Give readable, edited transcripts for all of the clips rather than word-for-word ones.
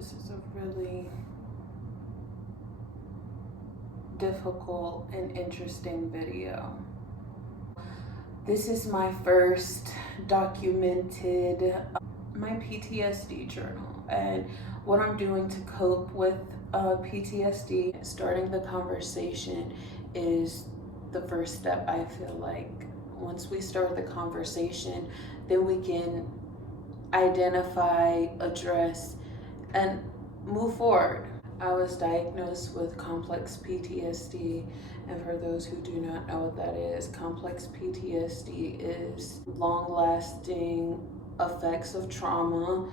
This is a really difficult and interesting video. This is my first documented my PTSD journal, and what I'm doing to cope with PTSD. Starting the conversation is the first step. I feel like once we start the conversation, then we can identify, address, and move forward. I was diagnosed with complex PTSD, and for those who do not know what that is, complex PTSD is long-lasting effects of trauma,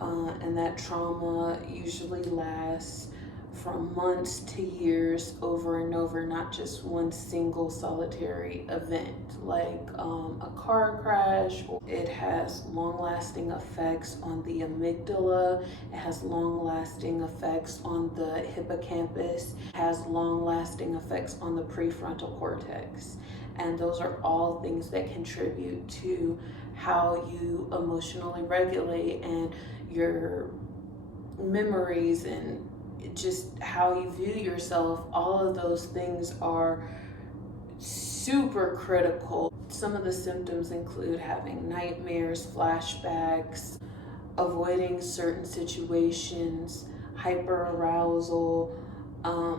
and that trauma usually lasts from months to years, over and over, not just one single solitary event like a car crash. It has long-lasting effects on the amygdala, it has long-lasting effects on the hippocampus, it has long-lasting effects on the prefrontal cortex, and those are all things that contribute to how you emotionally regulate and your memories and just how you view yourself. All of those things are super critical. Some of the symptoms include having nightmares, flashbacks, avoiding certain situations, hyperarousal,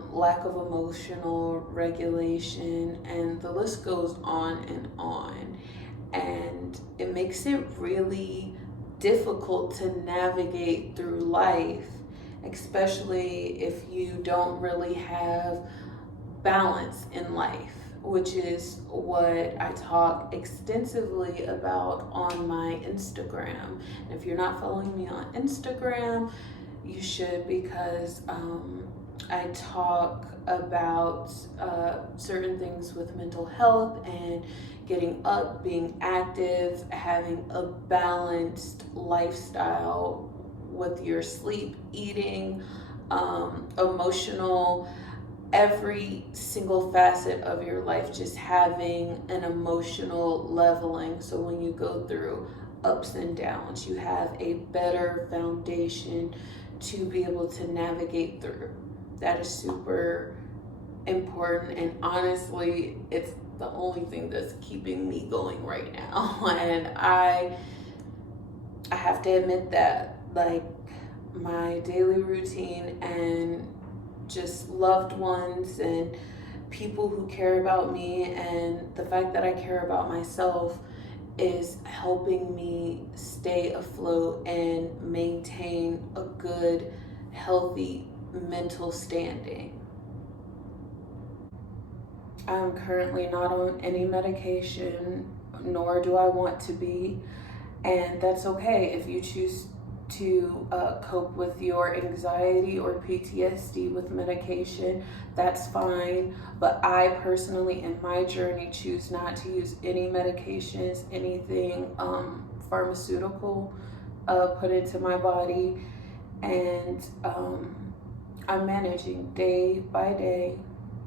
lack of emotional regulation, and the list goes on and on. And it makes it really difficult to navigate through life, especially if you don't really have balance in life, which is what I talk extensively about on my Instagram. And if you're not following me on Instagram, you should, because I talk about certain things with mental health and getting up, being active, having a balanced lifestyle with your sleep, eating, emotional, every single facet of your life, just having an emotional leveling. So when you go through ups and downs, you have a better foundation to be able to navigate through. That is super important, and honestly, it's the only thing that's keeping me going right now. And I have to admit that, like, my daily routine and just loved ones and people who care about me, and the fact that I care about myself, is helping me stay afloat and maintain a good, healthy mental standing. I'm currently not on any medication, nor do I want to be, and that's okay. If you choose to cope with your anxiety or PTSD with medication, that's fine. But I personally, in my journey, choose not to use any medications, anything pharmaceutical put into my body, and I'm managing day by day,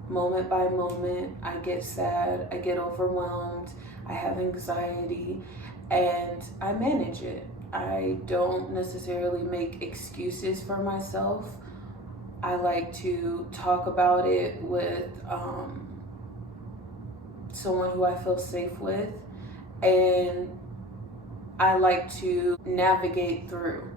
moment by moment. I get sad, I get overwhelmed, I have anxiety, and I manage it. I don't necessarily make excuses for myself. I like to talk about it with someone who I feel safe with, and I like to navigate through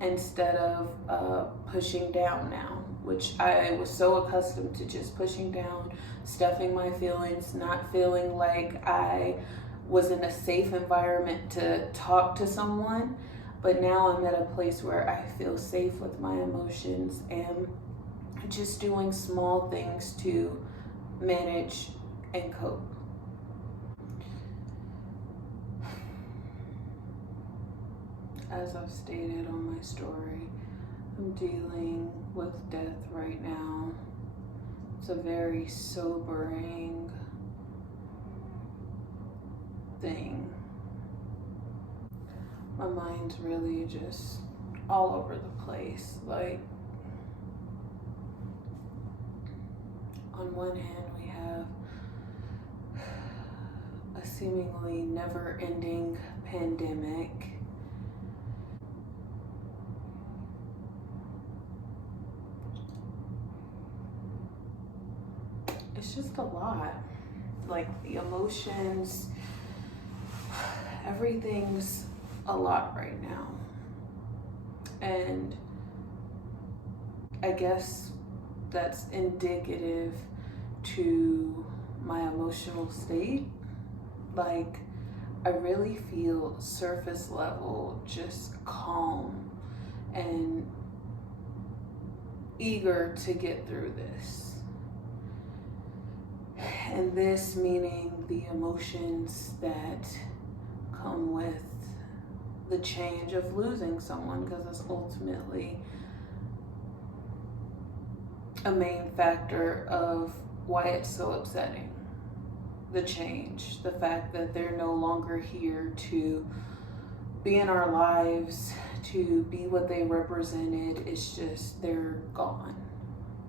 instead of pushing down now, which I was so accustomed to just pushing down, stuffing my feelings, not feeling like I was in a safe environment to talk to someone. But now I'm at a place where I feel safe with my emotions and just doing small things to manage and cope. As I've stated on my story, I'm dealing with death right now. It's a very sobering thing. My mind's really just all over the place. Like, on one hand, we have a seemingly never-ending pandemic. it's just a lot. Like the emotions, everything's a lot right now. And I guess that's indicative to my emotional state. Like, I really feel surface level, just calm and eager to get through this. And this meaning the emotions that come with the change of losing someone, because it's ultimately a main factor of why it's so upsetting. The change, the fact that they're no longer here to be in our lives, to be what they represented. It's just, they're gone.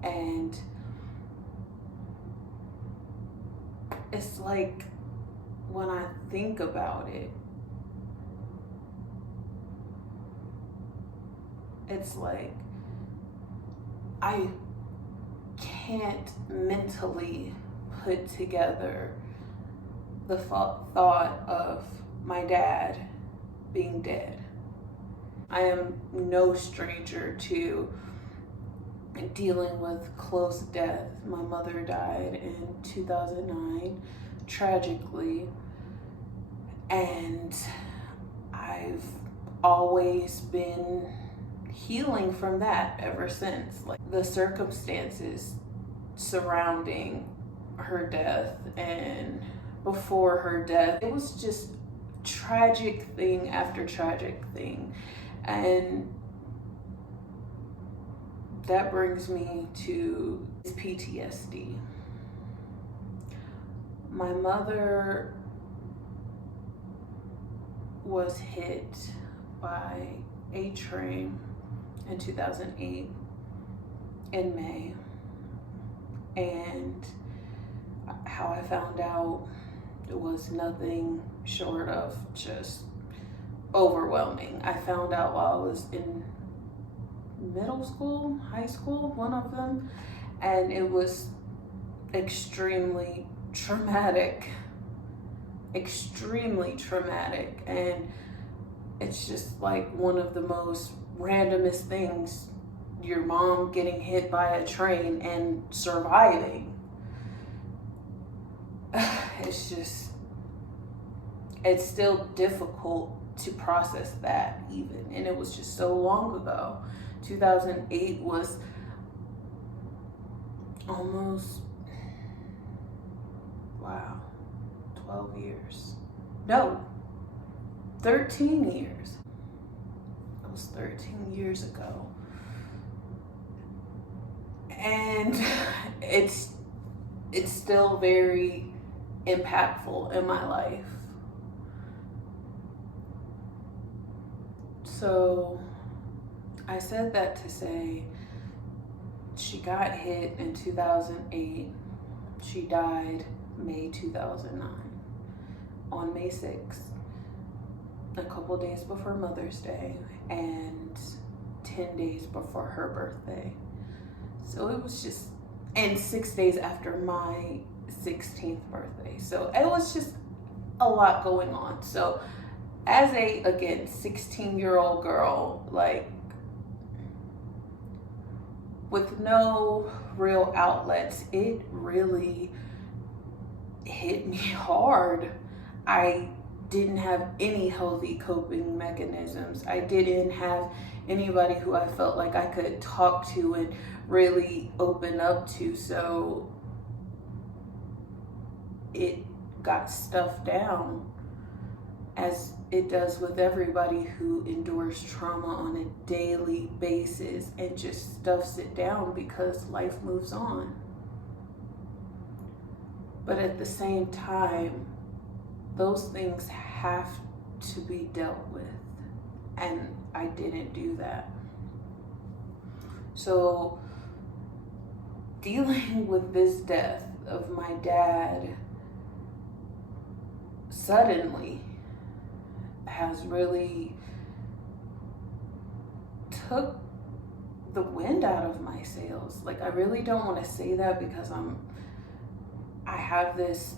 And it's like, when I think about it, it's like I can't mentally put together the thought of my dad being dead. I am no stranger to dealing with close death. My mother died in 2009, tragically, and I've always been healing from that ever since. Like, the circumstances surrounding her death and before her death, it was just tragic thing after tragic thing. And that brings me to PTSD. My mother was hit by a train in 2008 in May. And how I found out, it was nothing short of just overwhelming. I found out while I was in middle school, high school, one of them, and it was extremely traumatic. And it's just like one of the most randomest things, your mom getting hit by a train and surviving. It's still difficult to process that even, and it was just so long ago. 2008 was almost, 12 years. No, 13 years. It was 13 years ago. And it's still very impactful in my life. So I said that to say, she got hit in 2008. She died May 2009. On May 6th, a couple days before Mother's Day and 10 days before her birthday. So it was just, and 6 days after my 16th birthday. So it was just a lot going on. So as a, again, 16-year-old girl, like, with no real outlets, it really hit me hard. I didn't have any healthy coping mechanisms. I didn't have anybody who I felt like I could talk to and really open up to. So it got stuffed down, as it does with everybody who endures trauma on a daily basis, and just stuffs it down because life moves on. But at the same time, those things have to be dealt with, and I didn't do that. So dealing with this death of my dad suddenly has really took the wind out of my sails. Like, I really don't want to say that because I'm I have this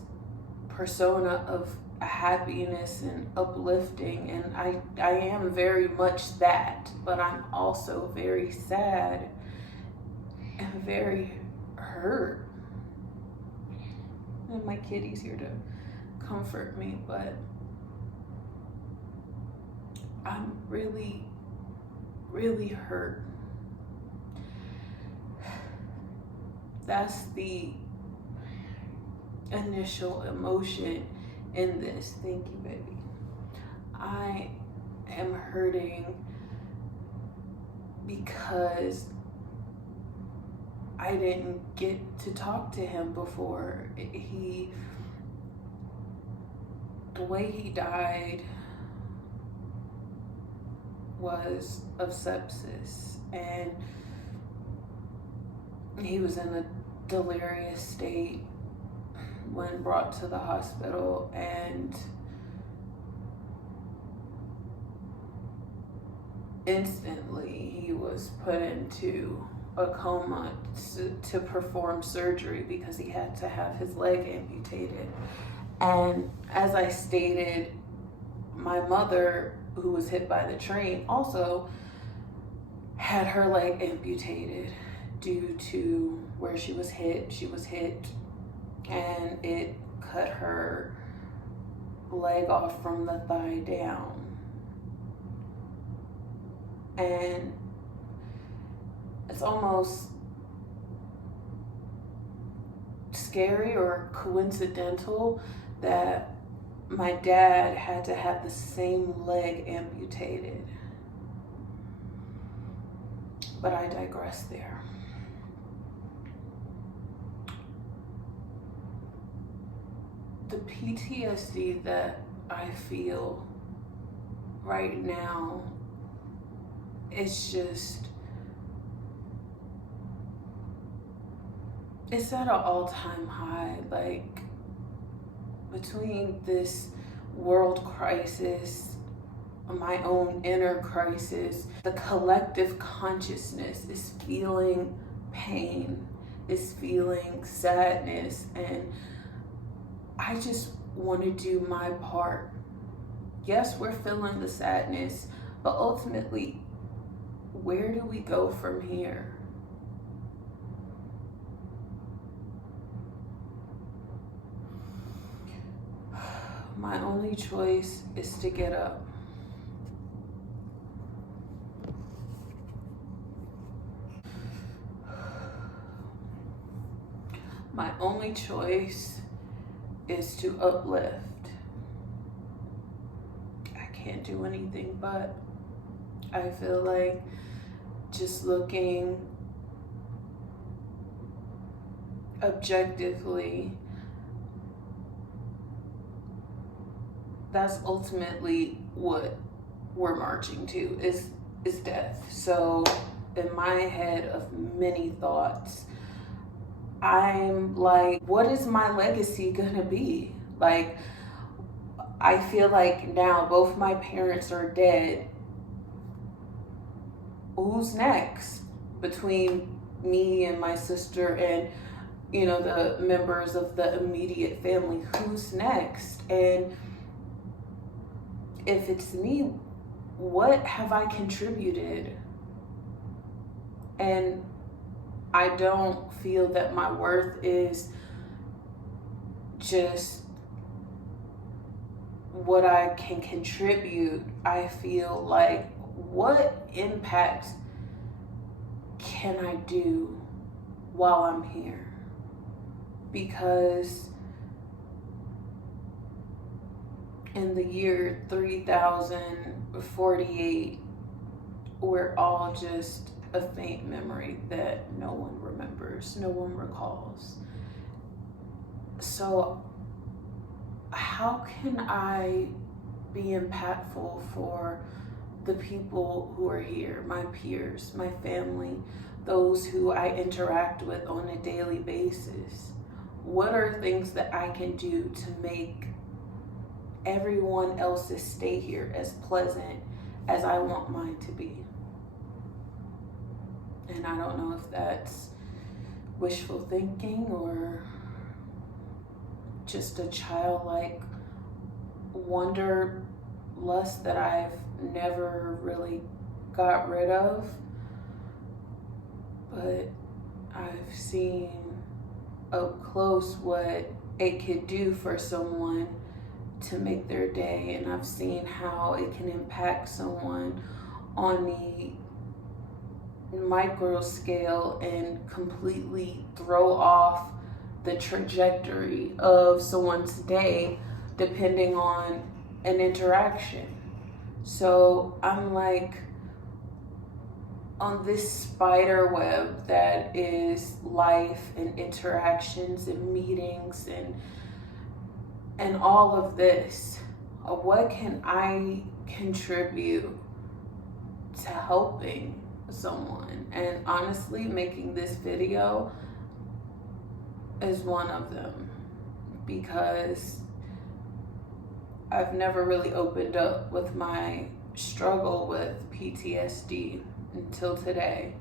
persona of happiness and uplifting, and I am very much that, but I'm also very sad and very hurt. And my kitty's here to comfort me, but I'm really, really hurt. That's the initial emotion in this. Thank you, baby. I am hurting because I didn't get to talk to him before. The way he died was of sepsis, and he was in a delirious state when brought to the hospital, and instantly he was put into a coma to perform surgery because he had to have his leg amputated. And as I stated, my mother, who was hit by the train, also had her leg amputated due to where she was hit. She was hit and it cut her leg off from the thigh down. And it's almost scary or coincidental that my dad had to have the same leg amputated. But I digress there. The PTSD that I feel right now is just, it's at an all-time high. Like, between this world crisis, my own inner crisis, the collective consciousness is feeling pain, is feeling sadness, and I just want to do my part. Yes, we're feeling the sadness, but ultimately, where do we go from here? My only choice is to get up. My only choice is to uplift. I can't do anything but. I feel like just looking objectively, that's ultimately what we're marching to, is death. So in my head of many thoughts, I'm like, what is my legacy gonna be? Like, I feel like now both my parents are dead. Who's next? Between me and my sister and, the members of the immediate family, who's next? And if it's me, what have I contributed? And I don't feel that my worth is just what I can contribute. I feel like, what impact can I do while I'm here? Because in the year 3048, we're all just a faint memory that no one remembers, no one recalls. So how can I be impactful for the people who are here, my peers, my family, those who I interact with on a daily basis? What are things that I can do to make everyone else's stay here as pleasant as I want mine to be? And I don't know if that's wishful thinking or just a childlike wanderlust that I've never really got rid of. But I've seen up close what it could do for someone to make their day, and I've seen how it can impact someone on the micro scale and completely throw off the trajectory of someone's day depending on an interaction. So I'm like on this spider web that is life and interactions and meetings and all of this. What can I contribute to helping someone? And honestly, making this video is one of them, because I've never really opened up with my struggle with PTSD until today.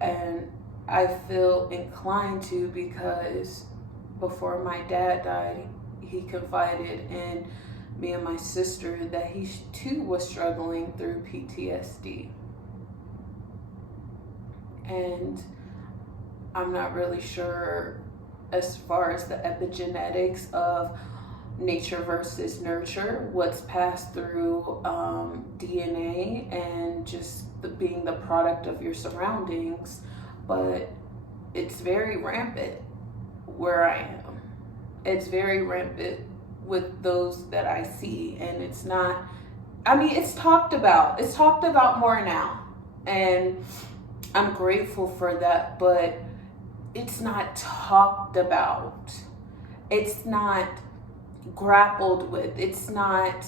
And I feel inclined to, because before my dad died, he confided in me and my sister that he too was struggling through PTSD. And I'm not really sure as far as the epigenetics of nature versus nurture, what's passed through DNA and just being the product of your surroundings, but it's very rampant where I am. It's very rampant with those that I see, and it's not, I mean, it's talked about more now, and I'm grateful for that, but it's not talked about. It's not grappled with. It's not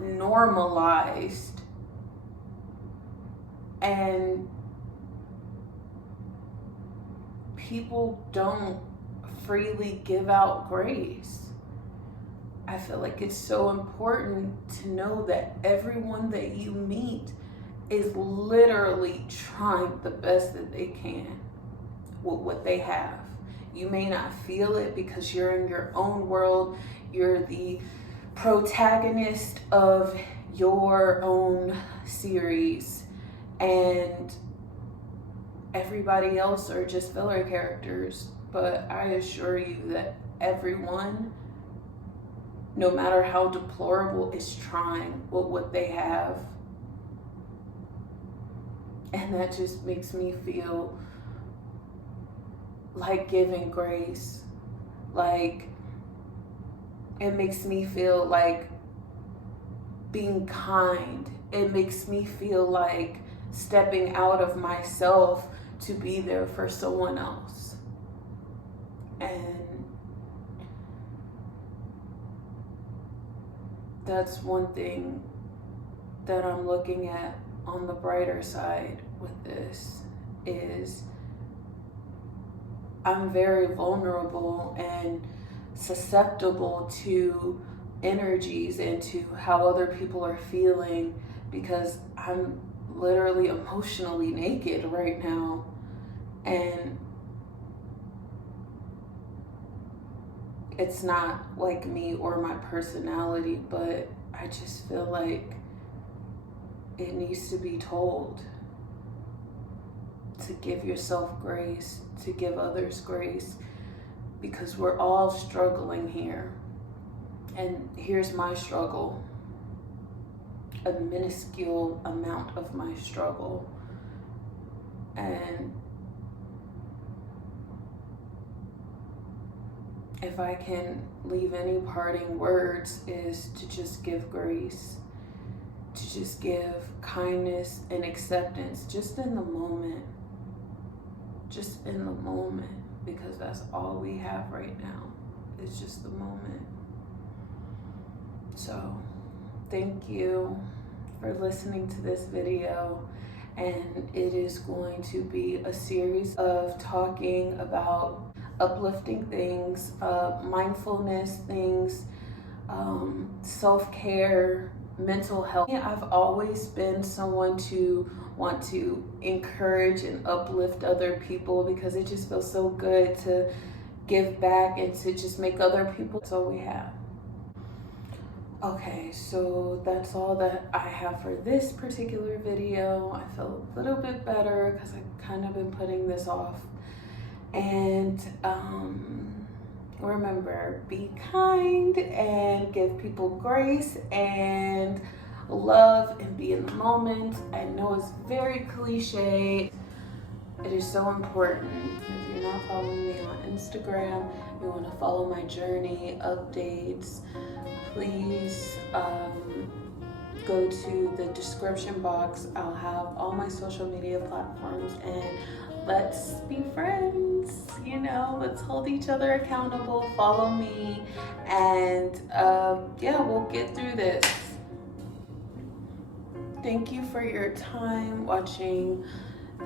normalized. And people don't freely give out grace. I feel like it's so important to know that everyone that you meet is literally trying the best that they can with what they have. You may not feel it because you're in your own world. You're the protagonist of your own series, and everybody else are just filler characters. But I assure you that everyone, no matter how deplorable, is trying with what they have. And that just makes me feel like giving grace. Like, it makes me feel like being kind. It makes me feel like stepping out of myself to be there for someone else. And that's one thing that I'm looking at on the brighter side with this, is I'm very vulnerable and susceptible to energies and to how other people are feeling, because I'm literally emotionally naked right now. And it's not like me or my personality, but I just feel like it needs to be told, to give yourself grace, to give others grace, because we're all struggling here. And here's my struggle, a minuscule amount of my struggle. And if I can leave any parting words, is to just give grace, to just give kindness and acceptance just in the moment. Just in the moment, because that's all we have right now. It's just the moment. So, thank you for listening to this video. And it is going to be a series of talking about uplifting things, mindfulness things, self-care, mental health. I've always been someone to want to encourage and uplift other people, because it just feels so good to give back and to just make other people. That's all we have. Okay, so that's all that I have for this particular video. I feel a little bit better because I've kind of been putting this off. And remember, be kind and give people grace and love and be in the moment. I know it's very cliche. It is so important. If you're not following me on Instagram, you want to follow my journey updates, please go to the description box. I'll have all my social media platforms, and let's be friends. Let's hold each other accountable. Follow me, and yeah, we'll get through this. Thank you for your time watching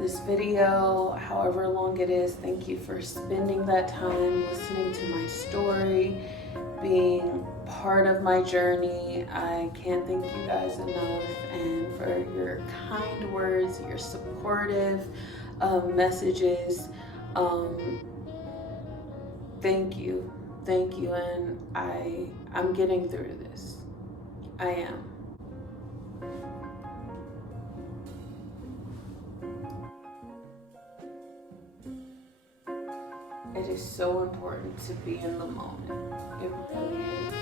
this video, however long it is. Thank you for spending that time listening to my story, being part of my journey. I can't thank you guys enough, and for your kind words, your supportive messages. Thank you, and I'm getting through this. I am. It is so important to be in the moment. It really is.